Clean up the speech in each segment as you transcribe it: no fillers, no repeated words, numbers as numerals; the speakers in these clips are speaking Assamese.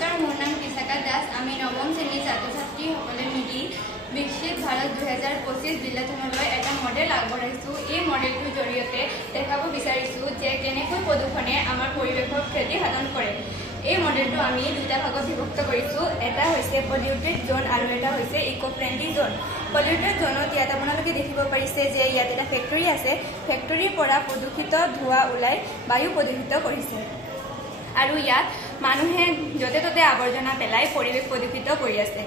নমস্কাৰ, মোৰ নাম কৃষাকা দাস। আমি নৱম শ্ৰেণীৰ ছাত্ৰ ছাত্ৰীসকলে মিলি বিকশিত ভাৰত 2025 জিলাখনলৈ এটা মডেল আগবঢ়াইছোঁ। এই মডেলটোৰ জৰিয়তে দেখাব বিচাৰিছোঁ যে কেনেকৈ প্ৰদূষণে আমাৰ পৰিৱেশৰ ক্ষতি সাধন কৰে। এই মডেলটো আমি দুটা ভাগত বিভক্ত কৰিছোঁ। এটা হৈছে পলিউটেড জোন আৰু এটা হৈছে ইকো ফ্ৰেণ্ডলি জোন। পলিউটেড জোনত ইয়াত আপোনালোকে দেখিব পাৰিছে যে ইয়াত এটা ফেক্টৰী আছে। ফেক্টৰীৰ পৰা প্ৰদূষিত ধোঁৱা ওলাই বায়ু প্ৰদূষিত কৰিছে আৰু ইয়াত মানুহে য'তে ত'তে আৱৰ্জনা পেলাই পৰিৱেশ প্ৰদূষিত কৰি আছে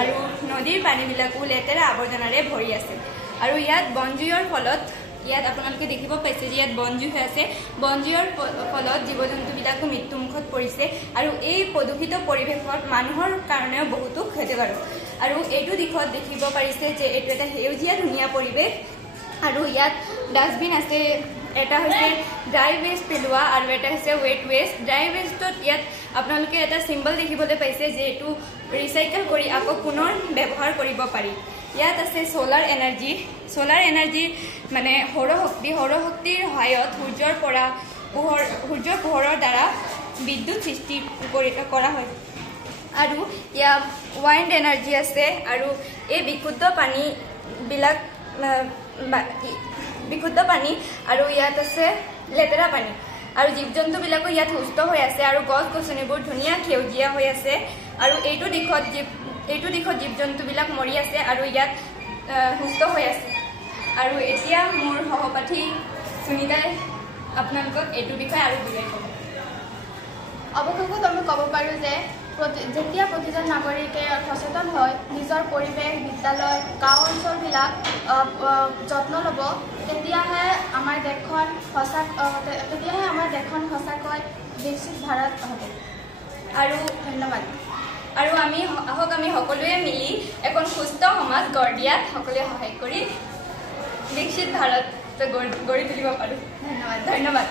আৰু নদীৰ পানীবিলাকো লেতেৰা আৱৰ্জনাৰে ভৰি আছে। আৰু ইয়াত বনজুইৰ ফলত ইয়াত আপোনালোকে দেখিব পাইছে যে ইয়াত বনজুই হৈ আছে। বনজুইৰ ফলত জীৱ জন্তুবিলাকো মৃত্যুমুখত পৰিছে আৰু এই প্ৰদূষিত পৰিৱেশত মানুহৰ কাৰণেও বহুতো ক্ষতিকাৰক। আৰু এইটো দিশত দেখিব পাৰিছে যে এইটো এটা সেউজীয়া ধুনীয়া পৰিৱেশ আৰু ইয়াত ডাষ্টবিন আছে। এটা হৈছে ড্ৰাই ৱেষ্ট পেলোৱা আৰু এটা হৈছে ৱেট ৱেষ্ট। ড্ৰাই ৱেষ্টত ইয়াত আপোনালোকে এটা চিম্বল দেখিবলৈ পাইছে যে এইটো ৰিচাইকেল কৰি আকৌ পুনৰ ব্যৱহাৰ কৰিব পাৰি। ইয়াত আছে ছ'লাৰ এনাৰ্জি। ছ'লাৰ এনাৰ্জি মানে সৌৰশক্তিৰ সহায়ত সূৰ্যৰ পোহৰৰ দ্বাৰা বিদ্যুৎ সৃষ্টি কৰা হয়। আৰু ইয়াত ৱাইণ্ড এনাৰ্জি আছে আৰু এই বিশুদ্ধ পানী আৰু ইয়াত আছে লেতেৰা পানী আৰু জীৱ জন্তুবিলাকো ইয়াত সুস্থ হৈ আছে আৰু গছ গছনিবোৰ ধুনীয়া সেউজীয়া হৈ আছে। আৰু এইটো দিশত জীৱ জন্তুবিলাক মৰি আছে আৰু ইয়াত সুস্থ হৈ আছে। আৰু এতিয়া মোৰ সহপাঠী সুনিতাই আপোনালোকক এইটো বিষয়ে আৰু বুজাই ক'ব। অৱশেষত আমি ক'ব পাৰোঁ যে যেতিয়া প্ৰতিজন নাগৰিকে সচেতন হৈ নিজৰ পৰিৱেশ, বিদ্যালয়, গাঁও অঞ্চলবিলাক যত্ন ল'ব, তেতিয়াহে আমাৰ দেশখন সঁচাকৈ বিকশিত ভাৰত হ'ব। আৰু ধন্যবাদ। আৰু আমি সকলোৱে মিলি এখন সুস্থ সমাজ গঢ় দিয়াত সকলোৱে সহায় কৰি বিকশিত ভাৰত গঢ়ি তুলিব পাৰোঁ। ধন্যবাদ।